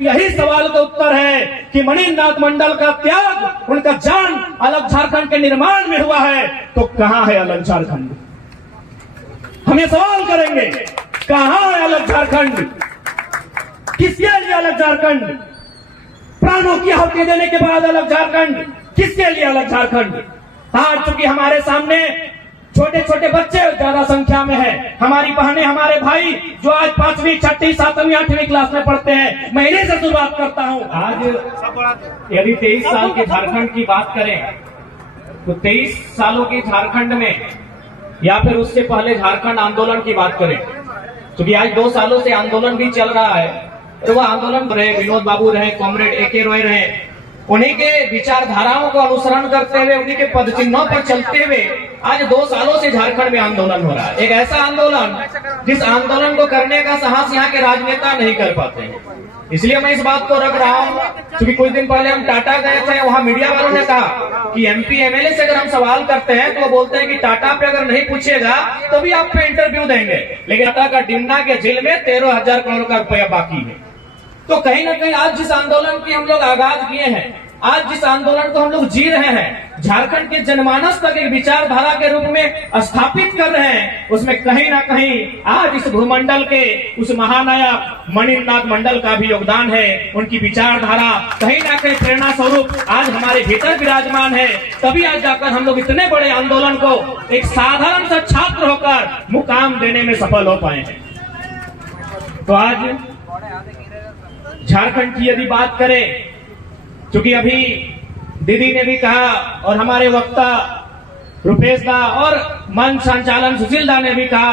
यही सवाल का उत्तर है कि मणिनाथ मंडल का त्याग, उनका जान अलग झारखंड के निर्माण में हुआ है, तो कहां है अलग झारखंड? हम ये सवाल करेंगे, कहां है अलग झारखंड? किसके लिए अलग झारखंड? प्राणों की आहुति देने के बाद अलग झारखंड, किसके लिए अलग झारखंड? आज चूंकि हमारे सामने छोटे छोटे बच्चे ज्यादा संख्या में हैं, हमारी बहनें, हमारे भाई जो आज 5वीं, 6वीं, 7वीं, 8वीं क्लास में पढ़ते हैं, मैं इन्हीं से शुरुआत करता हूं। आज यदि 23 साल के झारखंड की बात करें तो 23 सालों के झारखंड में, या फिर उससे पहले झारखंड आंदोलन की बात करें, क्योंकि आज 2 सालों से आंदोलन भी चल रहा है, और वह आंदोलन रहे, विनोद बाबू रहे, कॉमरेड AK रॉय रहे, उन्हीं के विचारधाराओं को अनुसरण करते हुए, उन्हीं के पद चिन्हों पर चलते हुए आज 2 सालों से झारखंड में आंदोलन हो रहा है। एक ऐसा आंदोलन जिस आंदोलन को करने का साहस यहाँ के राजनेता नहीं कर पाते हैं। इसलिए मैं इस बात को रख रहा हूँ, क्योंकि कुछ दिन पहले हम टाटा गए थे, वहां मीडिया वालों ने कहा कि MP MLA से अगर हम सवाल करते हैं तो वो बोलते हैं कि टाटा पे अगर नहीं पूछेगा तो भी आप पे इंटरव्यू देंगे, लेकिन टाटा का डिमना के जेल में 13,000 करोड़ का रुपया बाकी है। तो कहीं ना कहीं आज जिस आंदोलन की हम लोग आगाज किए हैं, आज जिस आंदोलन को हम लोग जी रहे हैं, झारखंड के जनमानस तक एक विचारधारा के रूप में स्थापित कर रहे हैं, उसमें कहीं ना कहीं आज इस भूमंडल के उस महानायक मणिनाथ मंडल का भी योगदान है। उनकी विचारधारा कहीं ना कहीं प्रेरणा स्वरूप आज हमारे भीतर विराजमान है, तभी आज जाकर हम लोग इतने बड़े आंदोलन को एक साधारण सा छात्र होकर मुकाम देने में सफल हो पाए हैं। तो आज झारखंड की यदि बात करें, क्योंकि अभी दीदी ने भी कहा और हमारे वक्ता रुपेश दा और मंच संचालन सुशील दा ने भी कहा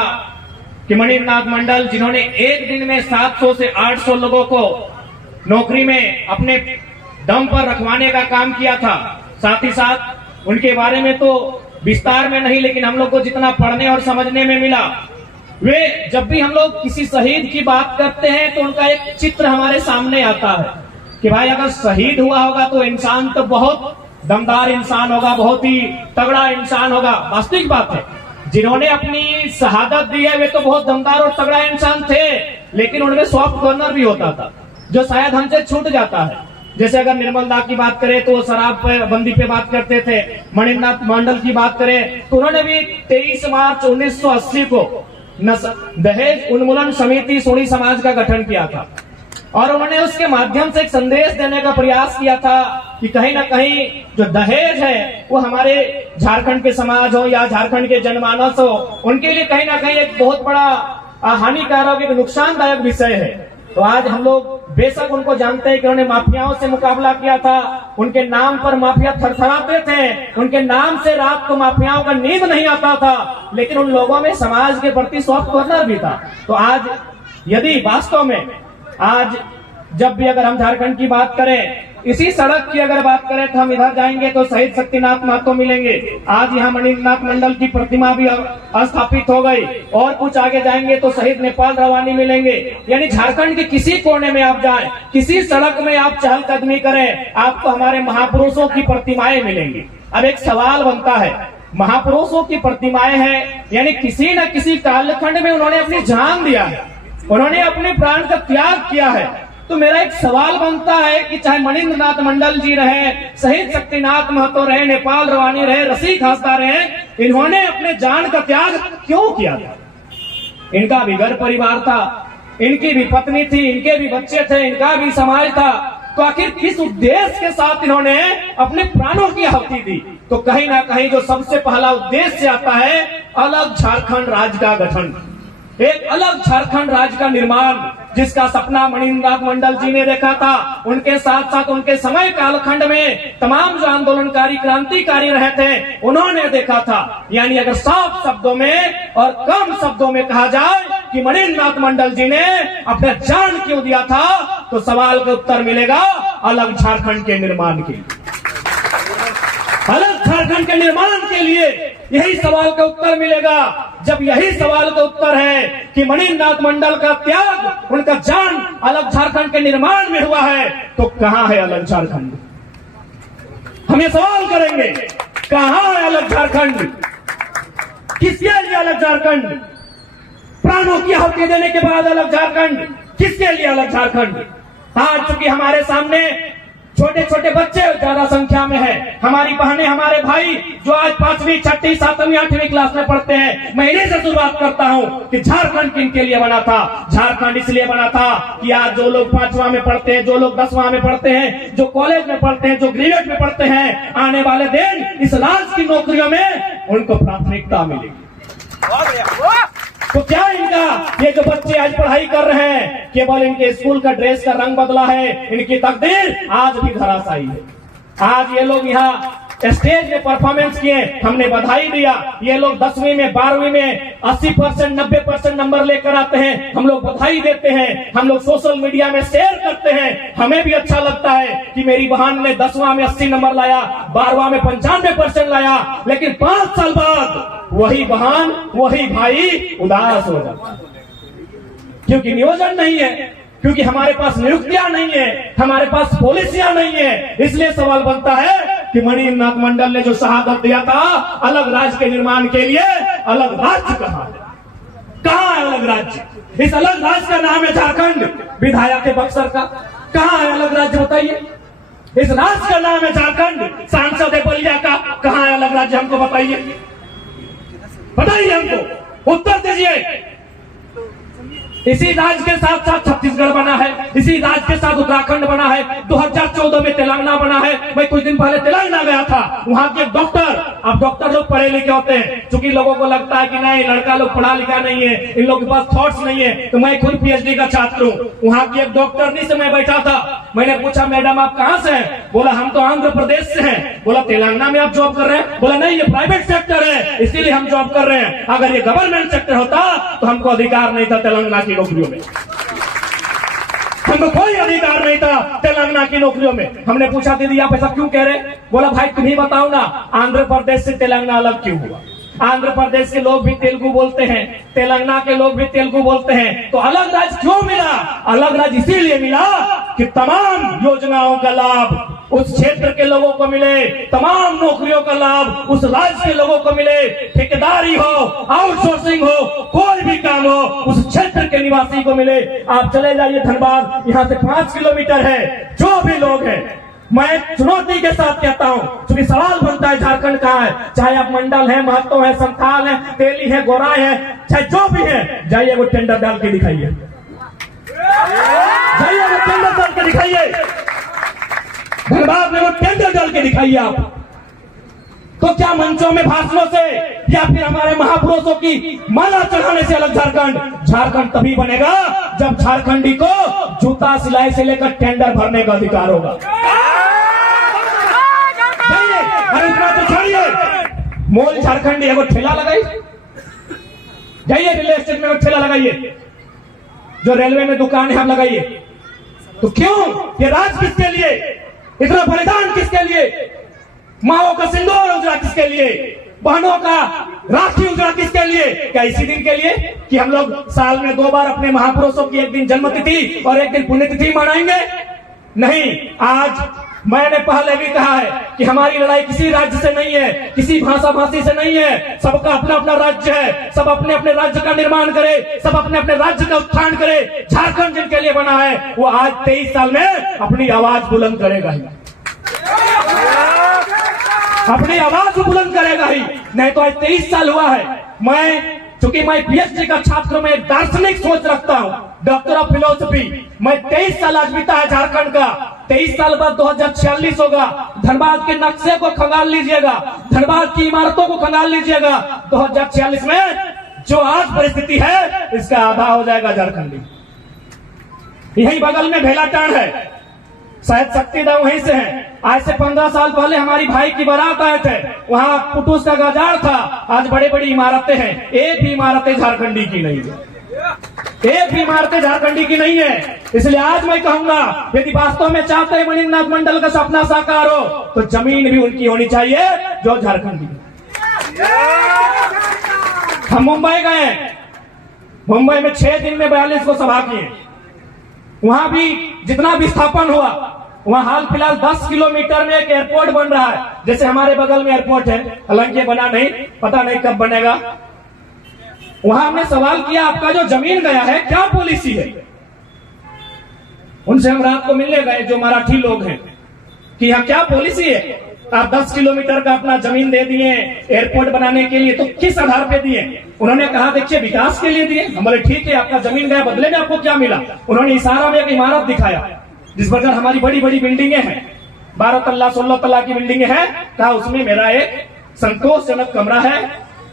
कि मणिनाथ मंडल जिन्होंने एक दिन में 700 से 800 लोगों को नौकरी में अपने दम पर रखवाने का काम किया था, साथ ही साथ उनके बारे में तो विस्तार में नहीं, लेकिन हम लोग को जितना पढ़ने और समझने में मिला, वे जब भी हम लोग किसी शहीद की बात करते हैं तो उनका एक चित्र हमारे सामने आता है कि भाई अगर शहीद हुआ होगा तो इंसान तो बहुत दमदार इंसान होगा, बहुत ही तगड़ा इंसान होगा। वास्तविक बात है, जिन्होंने अपनी शहादत दी है वे तो बहुत दमदार और तगड़ा इंसान थे, लेकिन उनमें सॉफ्ट कॉर्नर भी होता था जो शायद हमसे छूट जाता है। जैसे अगर निर्मल दा की बात करें तो वो शराब पे बंदी पे बात करते थे, मणिनाथ मंडल की बात करें तो उन्होंने भी 23 मार्च 1980 को दहेज उन्मूलन समिति सोनी समाज का गठन किया था, और उन्होंने उसके माध्यम से एक संदेश देने का प्रयास किया था कि कहीं ना कहीं जो दहेज है वो हमारे झारखंड के समाज हो या झारखंड के जनमानस हो, उनके लिए कहीं ना कहीं एक बहुत बड़ा हानिकारक, एक नुकसानदायक विषय है। तो आज हम लोग बेशक उनको जानते हैं कि उन्होंने माफियाओं से मुकाबला किया था, उनके नाम पर माफिया थरथराते थे, उनके नाम से रात को माफियाओं का नींद नहीं आता था, लेकिन उन लोगों में समाज के प्रति सॉफ्ट कॉर्नर भी था। तो आज यदि वास्तव में आज जब भी अगर हम झारखंड की बात करें, इसी सड़क की अगर बात करें तो हम इधर जाएंगे तो शहीद शक्तिनाथ महतो मिलेंगे, आज यहाँ मणिनाथ मंडल की प्रतिमा भी स्थापित हो गई, और कुछ आगे जाएंगे तो शहीद नेपाल रवानी मिलेंगे। यानी झारखंड के किसी कोने में आप जाएं, किसी सड़क में आप चहलकदमी करें, आपको हमारे महापुरुषों की प्रतिमाएं मिलेंगी। अब एक सवाल बनता है, महापुरुषों की प्रतिमाएं हैं, यानी किसी न किसी कालखंड में उन्होंने अपनी जान दिया है, उन्होंने अपने प्राण का त्याग किया है। तो मेरा एक सवाल बनता है कि चाहे मणिनाथ मंडल जी रहे, शहीद शक्तिनाथ महतो रहे, नेपाल रवानी रहे, रसिक हासदा रहे, इन्होंने अपने जान का त्याग क्यों किया था? इनका भी घर परिवार था, इनकी भी पत्नी थी, इनके भी बच्चे थे, इनका भी समाज था, तो आखिर किस उद्देश्य के साथ इन्होंने अपने प्राणों की आहुति दी? तो कहीं ना कहीं जो सबसे पहला उद्देश्य आता है, अलग झारखंड राज्य का गठन, एक अलग झारखंड राज्य का निर्माण, जिसका सपना मणिनाथ मंडल जी ने देखा था। उनके साथ साथ उनके समय कालखंड में तमाम जो आंदोलनकारी, क्रांतिकारी रहे थे, उन्होंने देखा था। यानी अगर साफ शब्दों में और कम शब्दों में कहा जाए कि मणिनाथ मंडल जी ने अपना जान क्यों दिया था, तो सवाल का उत्तर मिलेगा अलग झारखंड के निर्माण के लिए, अलग झारखंड के निर्माण के लिए यही सवाल का उत्तर मिलेगा। जब यही सवाल का उत्तर है कि मणिनाथ मंडल का त्याग, उनका जान अलग झारखंड के निर्माण में हुआ है, तो कहां है अलग झारखंड? हम ये सवाल करेंगे, कहां है अलग झारखंड? किसके लिए अलग झारखंड? प्राणों की आहुति देने के बाद अलग झारखंड, किसके लिए अलग झारखंड? आज चूंकि हमारे सामने छोटे छोटे बच्चे ज्यादा संख्या में है, हमारी बहनें, हमारे भाई जो आज 5वीं 6वीं 7वीं 8वीं क्लास में पढ़ते हैं, मैं इन्हीं से शुरुआत करता हूं कि झारखंड किनके लिए बना था। झारखंड इसलिए बना था कि आज जो लोग 5वां में पढ़ते हैं, जो लोग 10वां में पढ़ते हैं, जो कॉलेज में पढ़ते हैं, जो ग्रेजुएट में पढ़ते हैं, आने वाले दिन इस राज्य की नौकरियों में उनको प्राथमिकता मिलेगी। तो क्या इनका ये जो बच्चे आज पढ़ाई कर रहे हैं, केवल इनके स्कूल का ड्रेस का रंग बदला है, इनकी तकदीर आज भी धराशायी है। आज ये लोग यहाँ स्टेज में परफॉर्मेंस किए, हमने बधाई दिया। ये लोग 10वीं में 12वीं में 80% 90% नंबर लेकर आते हैं, हम लोग बधाई देते हैं, हम लोग सोशल मीडिया में शेयर करते हैं। हमें भी अच्छा लगता है कि मेरी बहन ने 10वां में 80 नंबर लाया, 12वां में 95% लाया। लेकिन 5 साल बाद वही बहन, वही भाई उदास हो जाता है, क्योंकि नियोजन नहीं है, क्योंकि हमारे पास नियुक्तियां नहीं है, हमारे पास पॉलिसियां नहीं है। इसलिए सवाल बनता है कि मणिनाथ मंडल ने जो शहादत दिया था अलग राज्य के निर्माण के लिए, अलग राज्य कहाँ है? कहाँ है अलग राज्य? इस अलग राज्य का नाम है झारखंड। विधायक है बक्सर का, कहाँ है अलग राज्य बताइए? इस राज्य का नाम है झारखंड। सांसद है बलिया का, कहाँ है अलग राज्य? हमको बताइए, बताइए हमको, उत्तर दीजिए। इसी राज्य के साथ साथ छत्तीसगढ़ बना है, इसी राज्य के साथ उत्तराखंड बना है, 2014 में तेलंगाना बना है। मैं कुछ दिन पहले तेलंगाना गया था, वहां के डॉक्टर, अब डॉक्टर लोग पढ़े लिखे होते हैं, क्योंकि लोगों को लगता है कि नहीं लड़का लोग पढ़ा लिखा नहीं है, इन लोगों के पास थॉट्स नहीं है। तो मैं खुद PhD का छात्र हूँ। वहां की एक डॉक्टरनी से मैं बैठा था, मैंने पूछा मैडम आप कहाँ से हैं? बोला हम तो आंध्र प्रदेश से हैं। बोला तेलंगाना में आप जॉब कर रहे हैं? बोला नहीं ये प्राइवेट सेक्टर है, इसीलिए हम जॉब कर रहे हैं। अगर ये गवर्नमेंट सेक्टर होता तो हमको अधिकार नहीं था तेलंगाना की नौकरियों में, हमको कोई अधिकार नहीं था तेलंगाना की नौकरियों में। हमने पूछा दीदी आप ऐसा क्यों कह रहे? बोला भाई तुम ही बताओ ना, आंध्र प्रदेश से तेलंगाना अलग क्यों हुआ? आंध्र प्रदेश के लोग भी तेलुगु बोलते हैं, तेलंगाना के लोग भी तेलुगु बोलते हैं, तो अलग राज्य क्यों मिला? अलग राज्य इसीलिए मिला कि तमाम योजनाओं का लाभ उस क्षेत्र के लोगों को मिले, तमाम नौकरियों का लाभ उस राज्य के लोगों को मिले। ठेकेदारी हो, आउटसोर्सिंग हो, कोई भी काम हो उस क्षेत्र के निवासी को मिले। आप चले जाइए धनबाद, यहाँ से 5 किलोमीटर है। जो भी लोग हैं, मैं चुनौती के साथ कहता हूँ, क्योंकि सवाल बनता है झारखंड कहाँ है? चाहे आप मंडल है, महतो है, संथाल है, तेली है, गोराई है, चाहे जो भी है, जाइए वो टेंडर डाल के दिखाइए, जाइए वो टेंडर डाल के दिखाइए, धनबाद में वो टेंडर डाल के दिखाइए आप। तो क्या मंचों में भाषणों से या फिर हमारे महापुरुषों की माला चढ़ाने से अलग झारखंड? झारखंड तभी बनेगा जब झारखंडी को जूता सिलाई से लेकर टेंडर भरने का अधिकार होगा। अरे इतना तो छोड़िए, मोल झारखंडी है वो ठेला लगाई, जाइए रेलवे स्टेशन में वो ठेला लगाइए, जो रेलवे में दुकान है आप लगाइए। तो क्यों ये राज किसके लिए? इतना बलिदान किसके लिए? माओ का सिंदूर उजरा किसके लिए? बहनों का राखी उजरा किसके लिए? क्या इसी दिन के लिए कि हम लोग साल में 2 बार अपने महापुरुषों की एक दिन जन्मतिथि और एक दिन पुण्यतिथि मनाएंगे? नहीं। आज मैंने पहले भी कहा है कि हमारी लड़ाई किसी राज्य से नहीं है, किसी भाषा भाषी से नहीं है। सबका अपना अपना राज्य है, सब अपने अपने राज्य का निर्माण करे, सब अपने अपने राज्य का उत्थान करे। झारखंड जिनके लिए बना है वो आज 23 साल में अपनी आवाज बुलंद करेगा ही, अपनी आवाज बुलंद करेगा ही। नहीं तो आज 23 साल हुआ है। चूंकि मैं PhD का छात्र, में दार्शनिक सोच रखता हूँ, डॉक्टर ऑफ फिलोसफी। मैं 23 साल आज बीता है झारखंड का। 23 साल बाद 2046 होगा। धनबाद के नक्शे को खंगाल लीजिएगा, धनबाद की इमारतों को खंगाल लीजिएगा। 2046 में जो आज परिस्थिति है इसका आधा हो जाएगा झारखंडी। यही बगल में भेलाटांड है, शायद शक्तिदा वहीं से है। आज से 15 साल पहले हमारी भाई की बारात आए थे, वहां कुटुस का गजार था। आज बड़ी बड़ी इमारतें हैं, एक भी इमारतें झारखंडी की नहीं है, एक भी इमारतें झारखंडी की नहीं है। इसलिए आज मैं कहूंगा यदि वास्तव में चाहते हैं मणिनाथ मंडल का सपना साकार हो तो जमीन भी उनकी होनी चाहिए जो झारखंडी। हम मुंबई गए, मुंबई में 6 दिन में 42 को सभा किए। वहां भी जितना विस्थापन हुआ, वहां हाल फिलहाल 10 किलोमीटर में एक एयरपोर्ट बन रहा है। जैसे हमारे बगल में एयरपोर्ट है, हालांकि बना नहीं, पता नहीं कब बनेगा। वहां हमने सवाल किया आपका जो जमीन गया है क्या पॉलिसी है? उनसे हम रात को मिलने गए, जो मराठी लोग हैं, कि यहाँ क्या पॉलिसी है, आप 10 किलोमीटर का अपना जमीन दे दिए एयरपोर्ट बनाने के लिए, तो किस आधार पे दिए? उन्होंने कहा देखिए विकास के लिए दिए। हम बोले ठीक है, आपका जमीन गया, बदले में आपको क्या मिला? उन्होंने इशारा में एक इमारत दिखाया जिस प्रकार हमारी बड़ी बड़ी बिल्डिंगें हैं, 12 तल्ला 16 तल्ला की बिल्डिंगें हैं, कहा उसमें मेरा एक संतोषजनक कमरा है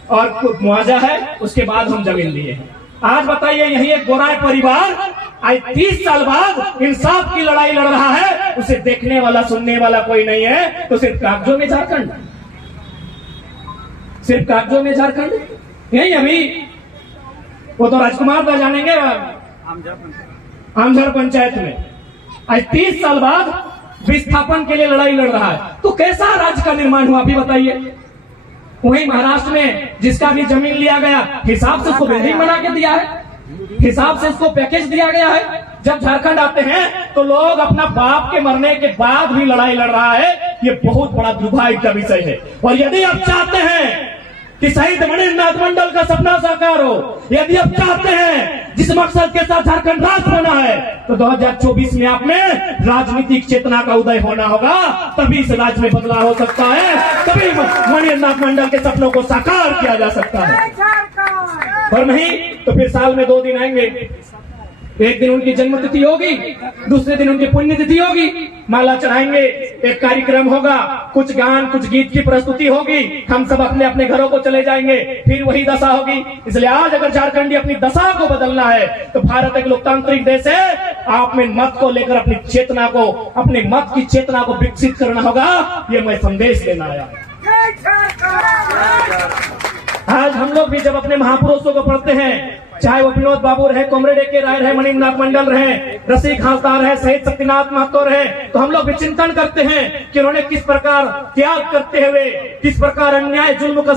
और मुआवजा है, उसके बाद हम जमीन लिए हैं। आज बताइए, यही एक गोराई परिवार आज 30 साल बाद इंसाफ की लड़ाई लड़ रहा है, उसे देखने वाला सुनने वाला कोई नहीं है, तो सिर्फ कागजों में झारखंड, सिर्फ कागजों में झारखंड। यही अभी वो तो राजकुमार का जानेंगे आमझर पंचायत में आज 30 साल बाद विस्थापन के लिए लड़ाई लड़ रहा है, तो कैसा राज्य का निर्माण हुआ अभी बताइए। वहीं महाराष्ट्र में जिसका भी जमीन लिया गया, हिसाब से उसको बिल्डिंग बना के दिया है, हिसाब से उसको पैकेज दिया गया है। जब झारखंड आते हैं तो लोग अपना बाप के मरने के बाद भी लड़ाई लड़ रहा है, ये बहुत बड़ा दुर्भाग्य का विषय है। और यदि आप चाहते हैं कि शहीद मणिनाथ मंडल का सपना साकार हो, यदि आप चाहते हैं जिस मकसद के साथ झारखंड राज्य बना है, तो 2024 में आप में राजनीतिक चेतना का उदय होना होगा, तभी इस राज्य में बदलाव हो सकता है, तभी मणिनाथ मंडल के सपनों को साकार किया जा सकता है। और नहीं तो फिर साल में 2 दिन आएंगे, एक दिन उनकी जन्मतिथि होगी, दूसरे दिन उनकी पुण्यतिथि होगी, माला चढ़ाएंगे, एक कार्यक्रम होगा, कुछ गान कुछ गीत की प्रस्तुति होगी, हम सब अपने अपने घरों को चले जाएंगे, फिर वही दशा होगी। इसलिए आज अगर झारखंडी अपनी दशा को बदलना है तो भारत एक लोकतांत्रिक देश है, आप में मत को लेकर अपनी चेतना को, अपने मत की चेतना को विकसित करना होगा, ये मैं संदेश देना आया। आज हम लोग भी जब अपने महापुरुषों को पढ़ते हैं, चाहे वो विनोद बाबू रहे, कॉमरेड ए.के. राय रहे, मणिनाथ मंडल रहे, रसिक हांसदा रहे, शहीद शक्तिनाथ महतो रहे, तो हम लोग भी चिंतन करते हैं कि उन्होंने किस प्रकार त्याग करते हुए, किस प्रकार अन्याय जुल्म का